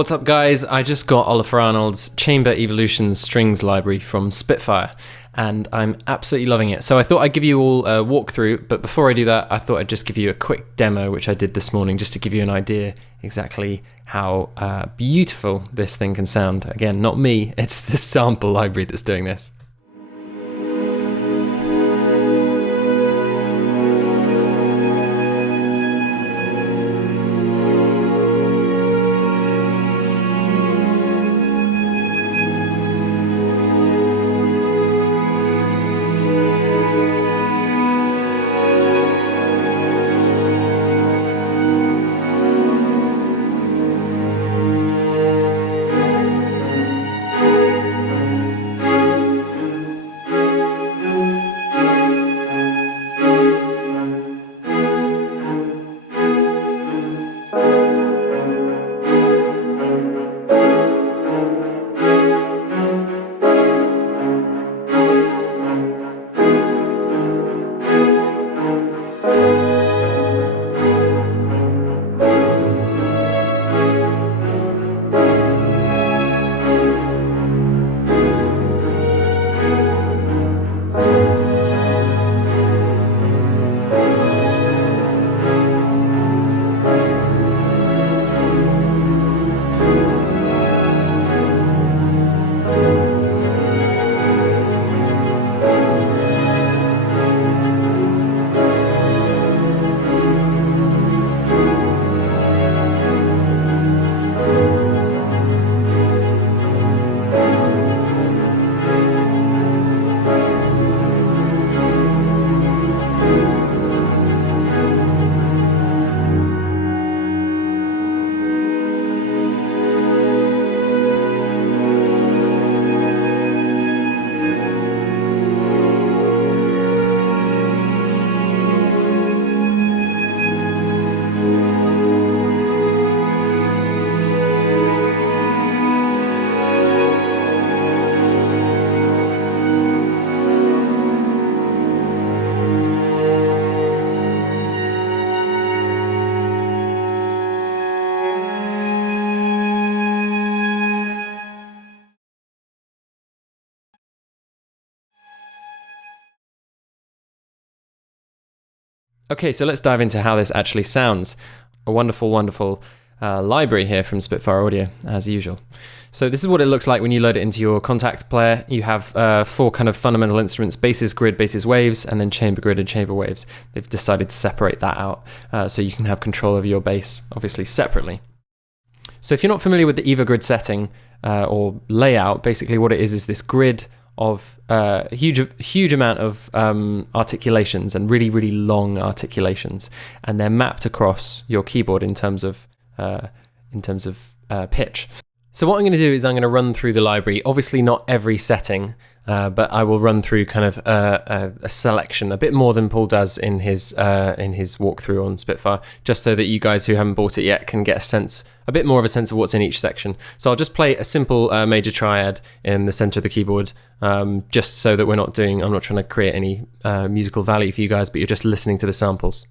What's up guys, I just got Olafur Arnalds' Chamber Evolution Strings library from Spitfire and I'm absolutely loving it. So I thought I'd give you all a walkthrough, but before I do that I thought I'd just give you a quick demo which I did this morning just to give you an idea exactly how beautiful this thing can sound. Again, not me, it's the sample library that's doing this. Okay, so let's dive into how this actually sounds. A wonderful, wonderful library here from Spitfire Audio, as usual. So this is what it looks like when you load it into your Kontakt player. You have four kind of fundamental instruments: basses, grid, basses, waves, and then chamber grid and chamber waves. They've decided to separate that out so you can have control over your bass, obviously separately. So if you're not familiar with the EVA grid setting or layout, basically what it is this grid of a huge amount of articulations and really, really long articulations, and they're mapped across your keyboard in terms of pitch. So what I'm going to do is I'm going to run through the library. Obviously not every setting, but I will run through kind of a selection, a bit more than Paul does in his walkthrough on Spitfire, just so that you guys who haven't bought it yet can get a bit more of a sense of what's in each section. So I'll just play a simple major triad in the center of the keyboard, just so that I'm not trying to create any musical value for you guys, but you're just listening to the samples.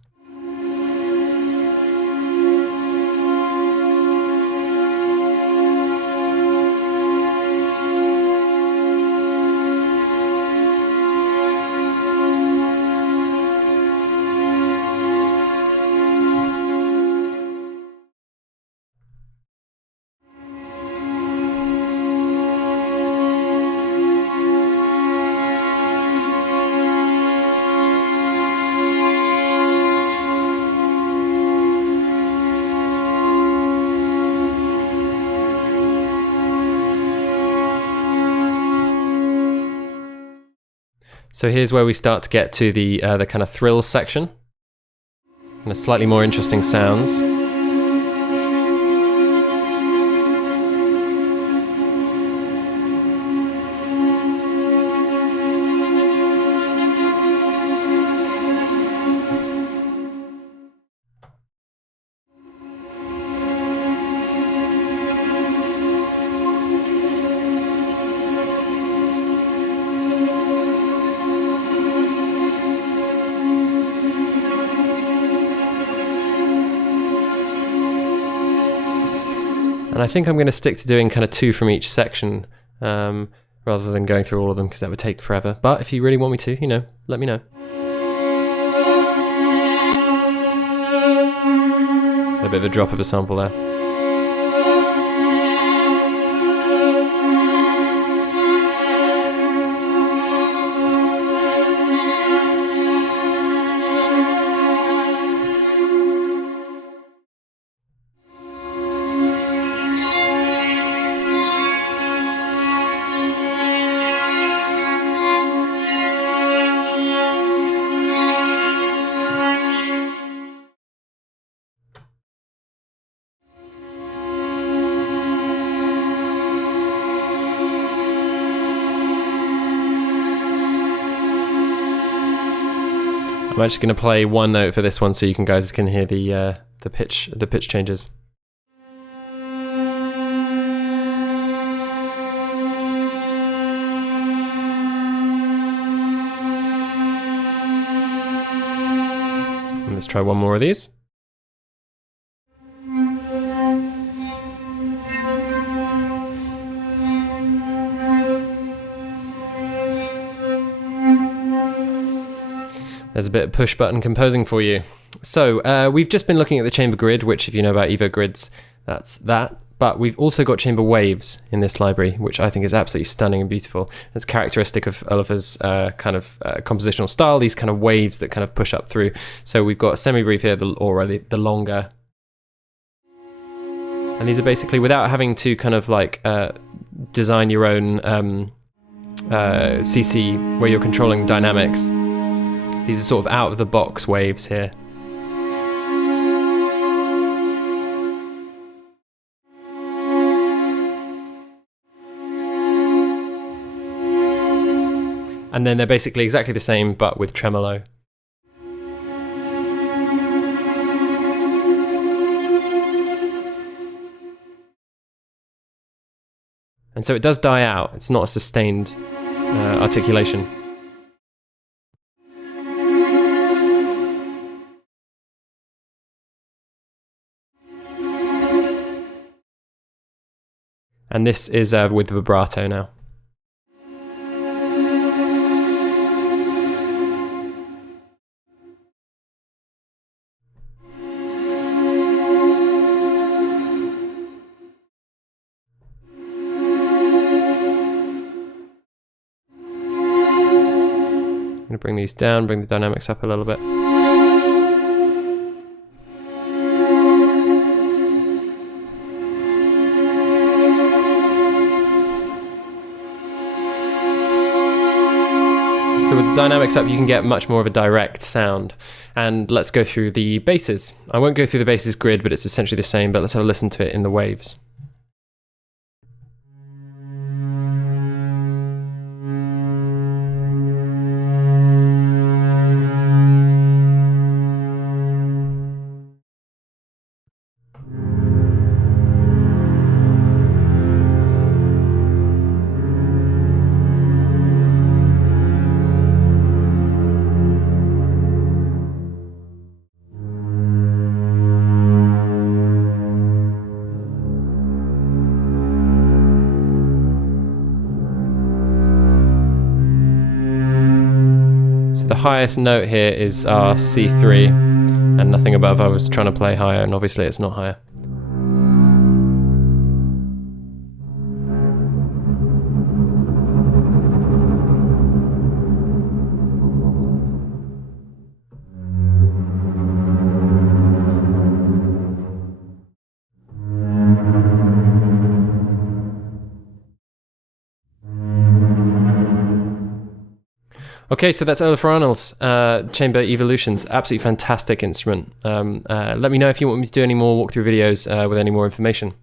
So here's where we start to get to the kind of thrills section, and a slightly more interesting sounds. And I think I'm going to stick to doing kind of 2 from each section rather than going through all of them, because that would take forever. But if you really want me to, you know, let me know. A bit of a drop of a sample there. I'm actually going to play one note for this one so you guys can hear the pitch changes. And let's try one more of these. There's a bit of push button composing for you. So we've just been looking at the chamber grid, which if you know about Evo grids, that's that. But we've also got chamber waves in this library, which I think is absolutely stunning and beautiful. It's characteristic of Olafur's kind of compositional style, these kind of waves that kind of push up through. So we've got a semi-brief here, already the longer. And these are basically, without having to kind of like design your own CC where you're controlling dynamics. These are sort of out of the box waves here. And then they're basically exactly the same, but with tremolo. And so it does die out. It's not a sustained articulation. And this is with vibrato now. I'm going to bring these down, bring the dynamics up a little bit. So with the dynamics up, you can get much more of a direct sound. And let's go through the basses. I won't go through the basses grid, but it's essentially the same, but let's have a listen to it in the waves. The highest note here is our C3 and nothing above. I was trying to play higher and obviously it's not higher. Okay, so that's Olafur Arnalds, Chamber Evolutions. Absolutely fantastic instrument. Let me know if you want me to do any more walkthrough videos with any more information.